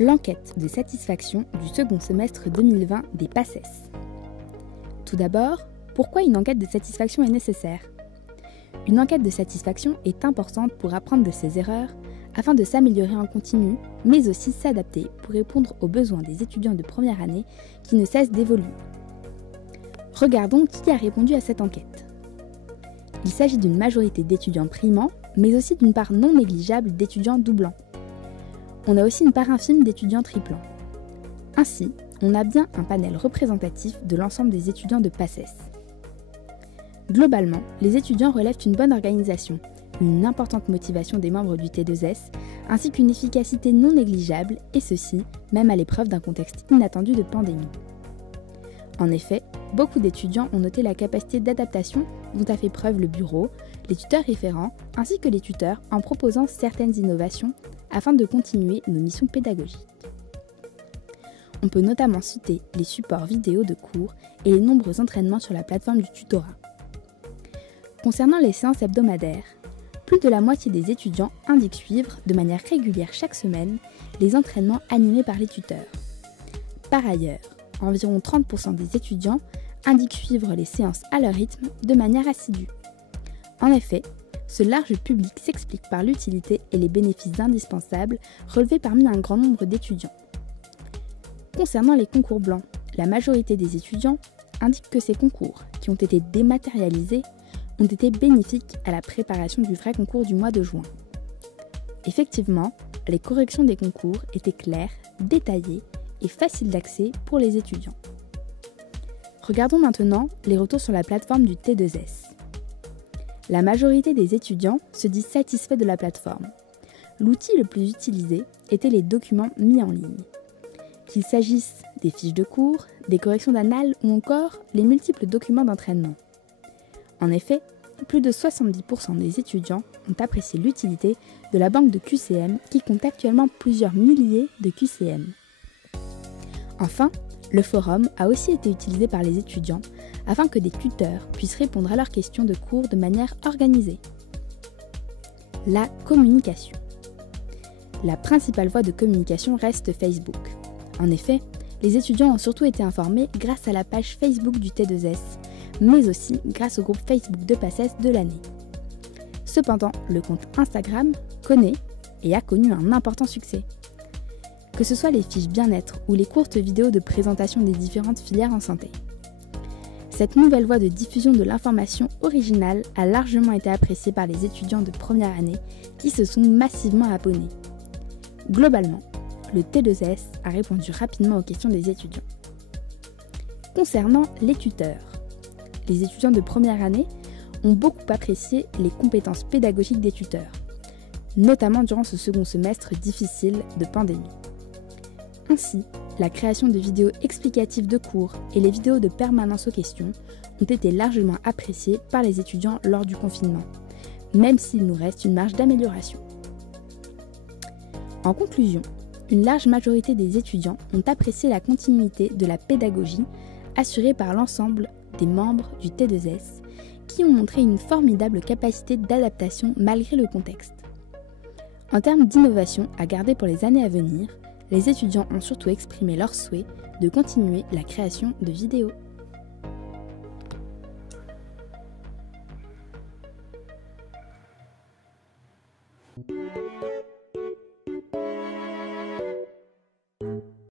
l'enquête de satisfaction du second semestre 2020 des PACES. Tout d'abord, pourquoi une enquête de satisfaction est nécessaire ? Une enquête de satisfaction est importante pour apprendre de ses erreurs afin de s'améliorer en continu, mais aussi s'adapter pour répondre aux besoins des étudiants de première année qui ne cessent d'évoluer. Regardons qui a répondu à cette enquête. Il s'agit d'une majorité d'étudiants primants, mais aussi d'une part non négligeable d'étudiants doublants. On a aussi une part infime d'étudiants triplants. Ainsi, on a bien un panel représentatif de l'ensemble des étudiants de PACES. Globalement, les étudiants relèvent une bonne organisation, une importante motivation des membres du T2S, ainsi qu'une efficacité non négligeable, et ceci même à l'épreuve d'un contexte inattendu de pandémie. En effet, beaucoup d'étudiants ont noté la capacité d'adaptation dont a fait preuve le bureau, les tuteurs référents, ainsi que les tuteurs en proposant certaines innovations afin de continuer nos missions pédagogiques. On peut notamment citer les supports vidéo de cours et les nombreux entraînements sur la plateforme du tutorat. Concernant les séances hebdomadaires, plus de la moitié des étudiants indiquent suivre de manière régulière chaque semaine les entraînements animés par les tuteurs. Par ailleurs, environ 30% des étudiants indiquent suivre les séances à leur rythme de manière assidue. En effet, ce large public s'explique par l'utilité et les bénéfices indispensables relevés parmi un grand nombre d'étudiants. Concernant les concours blancs, la majorité des étudiants indiquent que ces concours, qui ont été dématérialisés, ont été bénéfiques à la préparation du vrai concours du mois de juin. Effectivement, les corrections des concours étaient claires, détaillées et faciles d'accès pour les étudiants. Regardons maintenant les retours sur la plateforme du T2S. La majorité des étudiants se disent satisfaits de la plateforme. L'outil le plus utilisé était les documents mis en ligne. Qu'il s'agisse des fiches de cours, des corrections d'annales ou encore les multiples documents d'entraînement. En effet, plus de 70% des étudiants ont apprécié l'utilité de la banque de QCM qui compte actuellement plusieurs milliers de QCM. Enfin, le forum a aussi été utilisé par les étudiants afin que des tuteurs puissent répondre à leurs questions de cours de manière organisée. La communication. La principale voie de communication reste Facebook. En effet, les étudiants ont surtout été informés grâce à la page Facebook du T2S, mais aussi grâce au groupe Facebook de PACES de l'année. Cependant, le compte Instagram connaît et a connu un important succès. Que ce soit les fiches bien-être ou les courtes vidéos de présentation des différentes filières en santé. Cette nouvelle voie de diffusion de l'information originale a largement été appréciée par les étudiants de première année qui se sont massivement abonnés. Globalement, le T2S a répondu rapidement aux questions des étudiants. Concernant les tuteurs, les étudiants de première année ont beaucoup apprécié les compétences pédagogiques des tuteurs, notamment durant ce second semestre difficile de pandémie. Ainsi, la création de vidéos explicatives de cours et les vidéos de permanence aux questions ont été largement appréciées par les étudiants lors du confinement, même s'il nous reste une marge d'amélioration. En conclusion, une large majorité des étudiants ont apprécié la continuité de la pédagogie assurée par l'ensemble des membres du T2S qui ont montré une formidable capacité d'adaptation malgré le contexte. En termes d'innovation à garder pour les années à venir, les étudiants ont surtout exprimé leur souhait de continuer la création de vidéos.